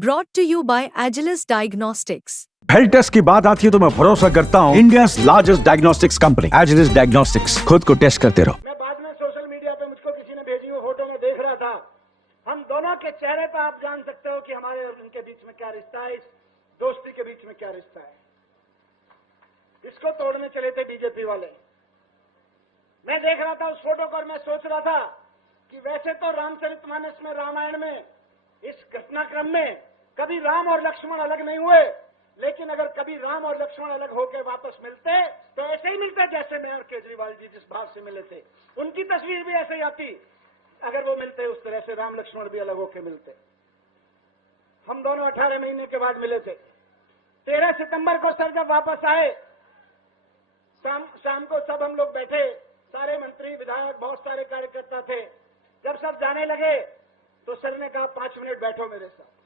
Brought to you by Agilus Diagnostics. Health test की बात आती है तो मैं भरोसा करता हूँ India largest diagnostics company Agilus diagnostics. खुद को टेस्ट करते रहो। मैं बाद में सोशल मीडिया पे मुझको किसी ने भेजी हुई फोटो में देख रहा था। हम दोनों के चेहरे पर आप जान सकते हो कि हमारे और उनके बीच में क्या रिश्ता है, इस दोस्ती के बीच में क्या रिश्ता है। इसको तोड़ने चले थे बीजेपी वाले। मैं देख रहा था उस फोटो को और मैं सोच रहा था कि वैसे तो रामचरितमानस में, रामायण में, इस घटनाक्रम में कभी राम और लक्ष्मण अलग नहीं हुए, लेकिन अगर कभी राम और लक्ष्मण अलग होकर वापस मिलते तो ऐसे ही मिलते जैसे मैं और केजरीवाल जी जिस भाव से मिले थे, उनकी तस्वीर भी ऐसे ही आती अगर वो मिलते उस तरह से, राम लक्ष्मण भी अलग होकर मिलते। हम दोनों 18 महीने के बाद मिले थे। 13 सितंबर को सर जब वापस आए, शाम को सब हम लोग बैठे, सारे मंत्री, विधायक, बहुत सारे कार्यकर्ता थे। जब सब जाने लगे तो सर ने कहा 5 मिनट बैठो मेरे साथ।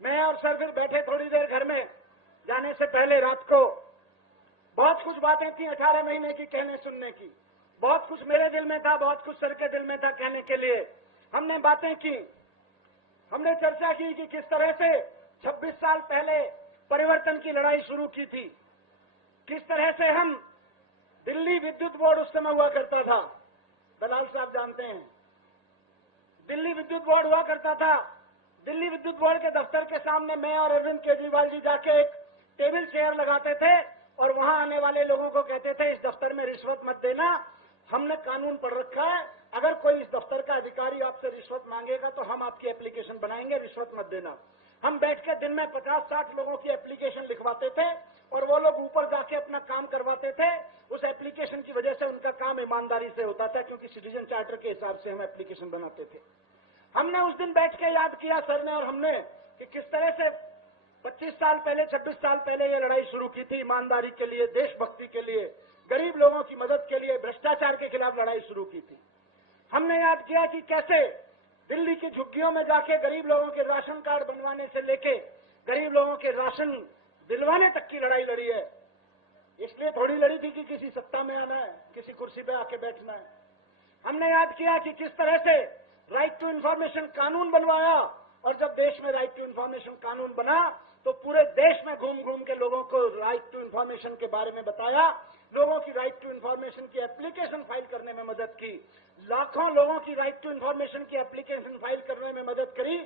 मैं और सर फिर बैठे थोड़ी देर घर में। जाने से पहले रात को बहुत कुछ बातें थी 18 महीने की कहने सुनने की। बहुत कुछ मेरे दिल में था, बहुत कुछ सर के दिल में था कहने के लिए। हमने बातें की, हमने चर्चा की कि किस तरह से 26 साल पहले परिवर्तन की लड़ाई शुरू की थी, किस तरह से हम दिल्ली विद्युत बोर्ड उस समय हुआ करता था, दलाल साहब जानते हैं, दिल्ली विद्युत बोर्ड हुआ करता था। दिल्ली विद्युत बोर्ड के दफ्तर के सामने मैं और अरविंद केजरीवाल जी जाके एक टेबल चेयर लगाते थे और वहां आने वाले लोगों को कहते थे इस दफ्तर में रिश्वत मत देना, हमने कानून पढ़ रखा है, अगर कोई इस दफ्तर का अधिकारी आपसे रिश्वत मांगेगा तो हम आपकी एप्लीकेशन बनाएंगे, रिश्वत मत देना। हम बैठ के दिन में 50-60 लोगों की एप्लीकेशन लिखवाते थे और वो लोग ऊपर जाके अपना काम करवाते थे। उस एप्लीकेशन की वजह से उनका काम ईमानदारी से होता था, क्योंकि सिटीजन चार्टर के हिसाब से हम एप्लीकेशन बनाते थे। हमने उस दिन बैठ के याद किया सर ने और हमने कि किस तरह से 25 साल पहले, 26 साल पहले ये लड़ाई शुरू की थी, ईमानदारी के लिए, देशभक्ति के लिए, गरीब लोगों की मदद के लिए, भ्रष्टाचार के खिलाफ लड़ाई शुरू की थी। हमने याद किया कि कैसे दिल्ली की झुग्गियों में जाके गरीब लोगों के राशन कार्ड बनवाने से लेके गरीब लोगों के राशन दिलवाने तक की लड़ाई लड़ी है। इसलिए थोड़ी लड़ी थी कि किसी सत्ता में आना है, किसी कुर्सी पे आके बैठना है। हमने याद किया कि किस तरह से राइट टू इन्फॉर्मेशन कानून बनवाया, और जब देश में राइट टू इन्फॉर्मेशन कानून बना तो पूरे देश में घूम घूम के लोगों को राइट टू इन्फॉर्मेशन के बारे में बताया, लोगों की राइट टू इन्फॉर्मेशन की एप्लीकेशन फाइल करने में मदद की, लाखों लोगों की राइट टू इन्फॉर्मेशन की एप्लीकेशन फाइल करने में मदद करी,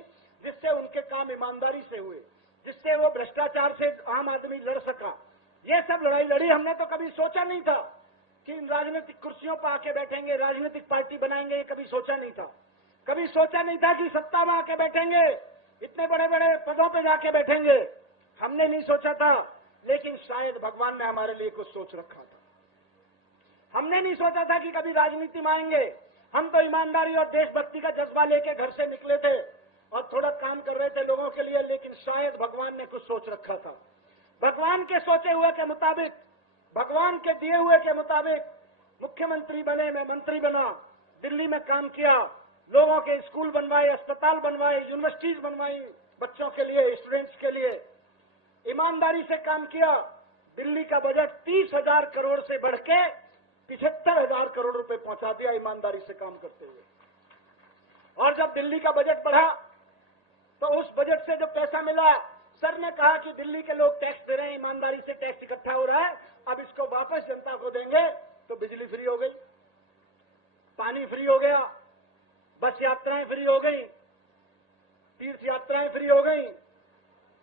जिससे उनके काम ईमानदारी से हुए, जिससे वो भ्रष्टाचार से आम आदमी लड़ सका। ये सब लड़ाई लड़ी। हमने तो कभी सोचा नहीं था कि इन राजनीतिक कुर्सियों पर आके बैठेंगे, राजनीतिक पार्टी बनाएंगे, ये कभी सोचा नहीं था। कभी सोचा नहीं था कि सत्ता में आके बैठेंगे, इतने बड़े बड़े पदों पे जाके बैठेंगे, हमने नहीं सोचा था। लेकिन शायद भगवान ने हमारे लिए कुछ सोच रखा था। हमने नहीं सोचा था कि कभी राजनीति में आएंगे। हम तो ईमानदारी और देशभक्ति का जज्बा लेके घर से निकले थे और थोड़ा काम कर रहे थे लोगों के लिए, लेकिन शायद भगवान ने कुछ सोच रखा था। भगवान के सोचे हुए के मुताबिक, भगवान के दिए हुए के मुताबिक मुख्यमंत्री बने, मैं मंत्री बना, दिल्ली में काम किया, लोगों के स्कूल बनवाए, अस्पताल बनवाए, यूनिवर्सिटीज बनवाई बच्चों के लिए, स्टूडेंट्स के लिए, ईमानदारी से काम किया। दिल्ली का बजट 30,000 करोड़ से बढ़ के 75,000 करोड़ रुपए पहुंचा दिया ईमानदारी से काम करते हुए। और जब दिल्ली का बजट बढ़ा तो उस बजट से जो पैसा मिला, सर ने कहा कि दिल्ली के लोग टैक्स दे रहे हैं, ईमानदारी से टैक्स इकट्ठा हो रहा है, अब इसको वापस जनता को देंगे। तो बिजली फ्री हो गई, पानी फ्री हो गया, बस यात्राएं फ्री हो गई, तीर्थ यात्राएं फ्री हो गई,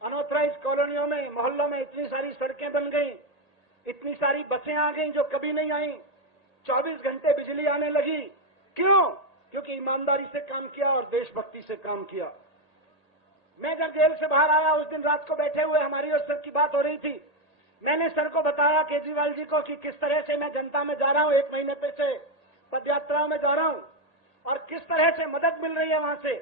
अनऑथराइज कॉलोनियों में, मोहल्लों में इतनी सारी सड़कें बन गई, इतनी सारी बसें आ गई जो कभी नहीं आई, 24 घंटे बिजली आने लगी। क्यों? क्योंकि ईमानदारी से काम किया और देशभक्ति से काम किया। मैं जब जेल से बाहर आया उस दिन रात को बैठे हुए हमारी और सर की बात हो रही थी। मैंने सर को बताया, केजरीवाल जी को, कि किस तरह से मैं जनता में जा रहा हूं, 1 महीने पे से पदयात्राओं में जा रहा हूं और किस तरह से मदद मिल रही है वहां से।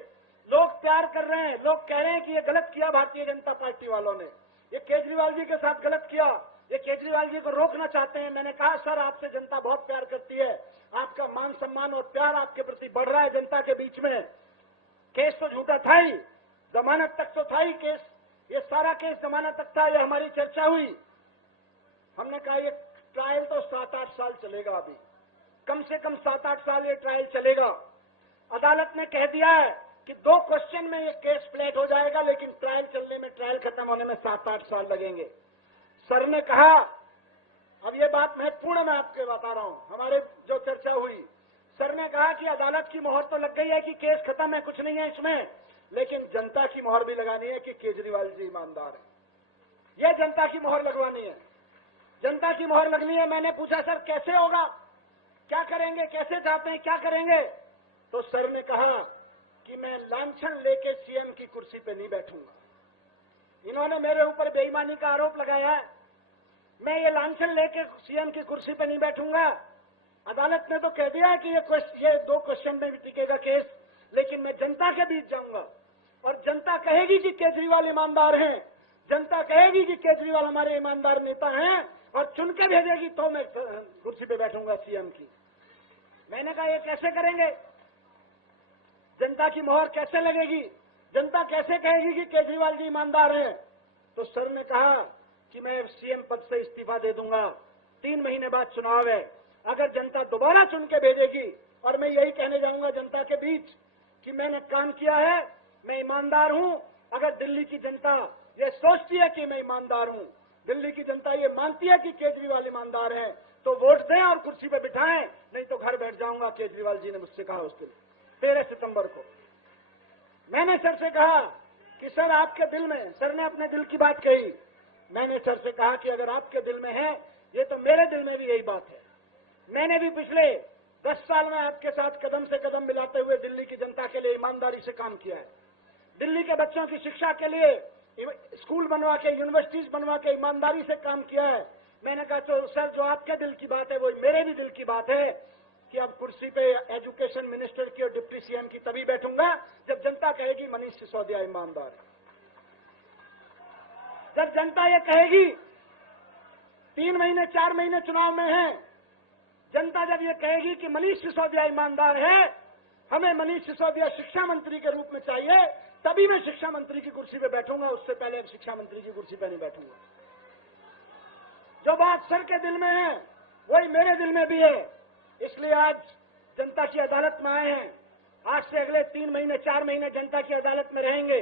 लोग प्यार कर रहे हैं, लोग कह रहे हैं कि ये गलत किया भारतीय जनता पार्टी वालों ने, ये केजरीवाल जी के साथ गलत किया, ये केजरीवाल जी को रोकना चाहते हैं। मैंने कहा सर आपसे जनता बहुत प्यार करती है, आपका मान सम्मान और प्यार आपके प्रति बढ़ रहा है जनता के बीच में। केस तो झूठा था ही, जमानत तक तो था ही केस, ये सारा केस जमानत तक था, ये हमारी चर्चा हुई। हमने कहा ये ट्रायल तो 7-8 साल चलेगा, अभी कम से कम 7-8 साल ये ट्रायल चलेगा। अदालत ने कह दिया है कि 2 क्वेश्चन में ये केस फ्लैट हो जाएगा, लेकिन ट्रायल चलने में, ट्रायल खत्म होने में 7-8 साल लगेंगे। सर ने कहा, अब ये बात महत्वपूर्ण मैं आपके बता रहा हूं, हमारे जो चर्चा हुई, सर ने कहा कि अदालत की मोहर तो लग गई है कि केस खत्म है, कुछ नहीं है इसमें, लेकिन जनता की मोहर भी लगानी है कि केजरीवाल जी ईमानदार है। ये जनता की मोहर लगवानी है, जनता की मोहर लगनी है। मैंने पूछा, सर कैसे होगा, क्या करेंगे, कैसे चाहते हैं, क्या करेंगे? तो सर ने कहा कि मैं लांछन लेके सीएम की कुर्सी पे नहीं बैठूंगा। इन्होंने मेरे ऊपर बेईमानी का आरोप लगाया है, मैं ये लांछन लेके सीएम की कुर्सी पे नहीं बैठूंगा। अदालत ने तो कह दिया कि ये 2 क्वेश्चन में भी टिकेगा केस, लेकिन मैं जनता के बीच जाऊंगा और जनता कहेगी कि केजरीवाल ईमानदार हैं, जनता कहेगी कि केजरीवाल हमारे ईमानदार नेता हैं और चुन के भेजेगी तो मैं कुर्सी पे बैठूंगा सीएम की। मैंने कहा, ये कैसे करेंगे, जनता की मोहर कैसे लगेगी, जनता कैसे कहेगी कि केजरीवाल जी ईमानदार हैं? तो सर ने कहा कि मैं सीएम पद से इस्तीफा दे दूंगा, 3 महीने बाद चुनाव है, अगर जनता दोबारा चुन के भेजेगी और मैं यही कहने जाऊंगा जनता के बीच कि मैंने काम किया है, मैं ईमानदार हूं। अगर दिल्ली की जनता ये सोचती है कि मैं ईमानदार हूं, दिल्ली की जनता ये मानती है कि केजरीवाल ईमानदार है, तो वोट दें और कुर्सी पे बिठाएं, नहीं तो घर बैठ जाऊंगा। केजरीवाल जी ने मुझसे कहा उस दिन 13 सितंबर को। मैंने सर से कहा कि सर आपके दिल में, सर ने अपने दिल की बात कही, मैंने सर से कहा कि अगर आपके दिल में है, ये तो मेरे दिल में भी यही बात है। मैंने भी पिछले 10 साल में आपके साथ कदम से कदम मिलाते हुए दिल्ली की जनता के लिए ईमानदारी से काम किया है। दिल्ली के बच्चों की शिक्षा के लिए स्कूल बनवा के, यूनिवर्सिटीज बनवा के ईमानदारी से काम किया है। मैंने कहा, तो सर जो आपके दिल की बात है वो मेरे भी दिल की बात है कि अब कुर्सी पे एजुकेशन मिनिस्टर की और डिप्टी सीएम की तभी बैठूंगा जब जनता कहेगी मनीष सिसोदिया ईमानदार है। जब जनता ये कहेगी, 3 महीने 4 महीने चुनाव में है, जनता जब ये कहेगी कि मनीष सिसोदिया ईमानदार है, हमें मनीष सिसोदिया शिक्षा मंत्री के रूप में चाहिए, तभी मैं शिक्षा मंत्री की कुर्सी पे बैठूंगा, उससे पहले शिक्षा मंत्री की कुर्सी पे नहीं बैठूंगा। जो बात सर के दिल में है वही मेरे दिल में भी है, इसलिए आज जनता की अदालत में आए हैं। आज से अगले 3 महीने 4 महीने जनता की अदालत में रहेंगे,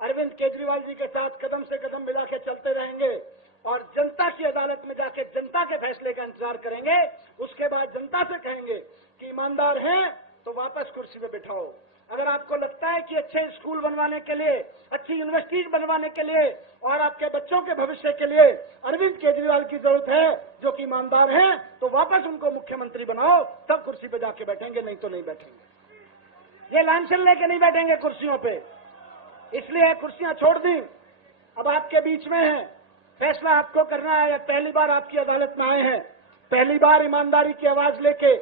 अरविंद केजरीवाल जी के साथ कदम से कदम मिला के चलते रहेंगे और जनता की अदालत में जाके जनता के फैसले का इंतजार करेंगे। उसके बाद जनता से कहेंगे कि ईमानदार हैं तो वापस कुर्सी पे बिठाओ। अगर आपको लगता है कि अच्छे स्कूल बनवाने के लिए, अच्छी यूनिवर्सिटीज बनवाने के लिए और आपके बच्चों के भविष्य के लिए अरविंद केजरीवाल की जरूरत है जो कि ईमानदार हैं, तो वापस उनको मुख्यमंत्री बनाओ, तब कुर्सी पे जाके बैठेंगे, नहीं तो नहीं बैठेंगे। ये लांछन लेके नहीं बैठेंगे कुर्सियों पे, इसलिए कुर्सियां छोड़ दी, अब आपके बीच में है, फैसला आपको करना है। पहली बार आपकी अदालत में आए हैं, पहली बार ईमानदारी की आवाज लेके।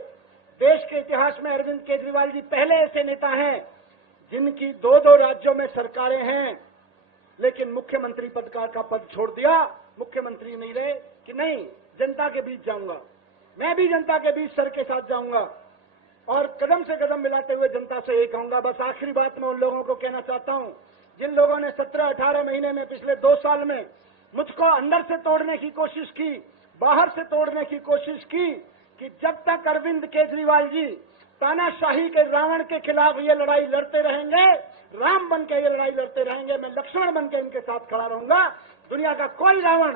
देश के इतिहास में अरविंद केजरीवाल जी पहले ऐसे नेता हैं जिनकी 2-2 राज्यों में सरकारें हैं, लेकिन मुख्यमंत्री पद का पद छोड़ दिया, मुख्यमंत्री नहीं रहे कि नहीं जनता के बीच जाऊंगा। मैं भी जनता के बीच सर के साथ जाऊंगा और कदम से कदम मिलाते हुए जनता से यही कहूंगा। बस आखिरी बात मैं उन लोगों को कहना चाहता हूं जिन लोगों ने 17-18 महीने में, पिछले 2 साल में मुझको अंदर से तोड़ने की कोशिश की, बाहर से तोड़ने की कोशिश की, कि जब तक अरविंद केजरीवाल जी तानाशाही के रावण के खिलाफ ये लड़ाई लड़ते रहेंगे, राम बन के ये लड़ाई लड़ते रहेंगे, मैं लक्ष्मण बन के इनके साथ खड़ा रहूंगा। दुनिया का कोई रावण,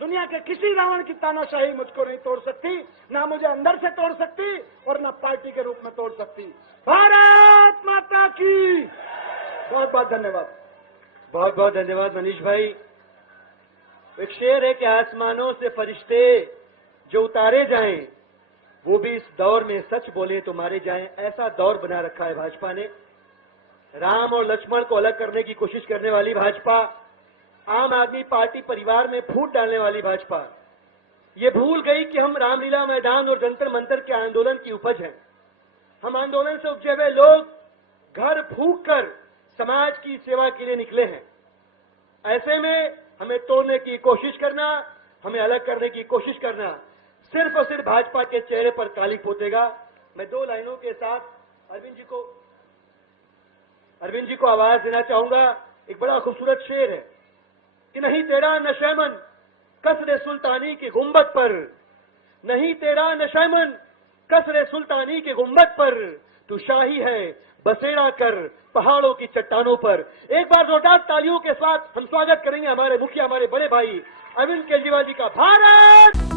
दुनिया के किसी रावण की तानाशाही मुझको नहीं तोड़ सकती, ना मुझे अंदर से तोड़ सकती और ना पार्टी के रूप में तोड़ सकती। भारत माता की बहुत बहुत धन्यवाद। बहुत बहुत धन्यवाद मनीष भाई। एक शेर है कि आसमानों से फरिश्ते जो उतारे जाएं वो भी इस दौर में सच बोले तो मारे जाएं। ऐसा दौर बना रखा है भाजपा ने। राम और लक्ष्मण को अलग करने की कोशिश करने वाली भाजपा, आम आदमी पार्टी परिवार में फूट डालने वाली भाजपा, ये भूल गई कि हम रामलीला मैदान और जंतर मंतर के आंदोलन की उपज हैं। हम आंदोलन से उपजे हुए लोग घर फूंक कर समाज की सेवा के लिए निकले हैं। ऐसे में हमें तोड़ने की कोशिश करना, हमें अलग करने की कोशिश करना सिर्फ और सिर्फ भाजपा के चेहरे पर काली पोतेगा। मैं 2 लाइनों के साथ अरविंद जी को आवाज देना चाहूंगा। एक बड़ा खूबसूरत शेर है कि नहीं तेरा नशैमन कसरे सुल्तानी की गुंबद पर, नहीं तेरा नशैमन कसरे सुल्तानी की गुंबद पर, तू शाही है बसेरा कर पहाड़ों की चट्टानों पर। एक बार जोरदार तालियों के साथ हम स्वागत करेंगे हमारे मुखिया, हमारे बड़े भाई अरविंद केजरीवाल जी का। भारत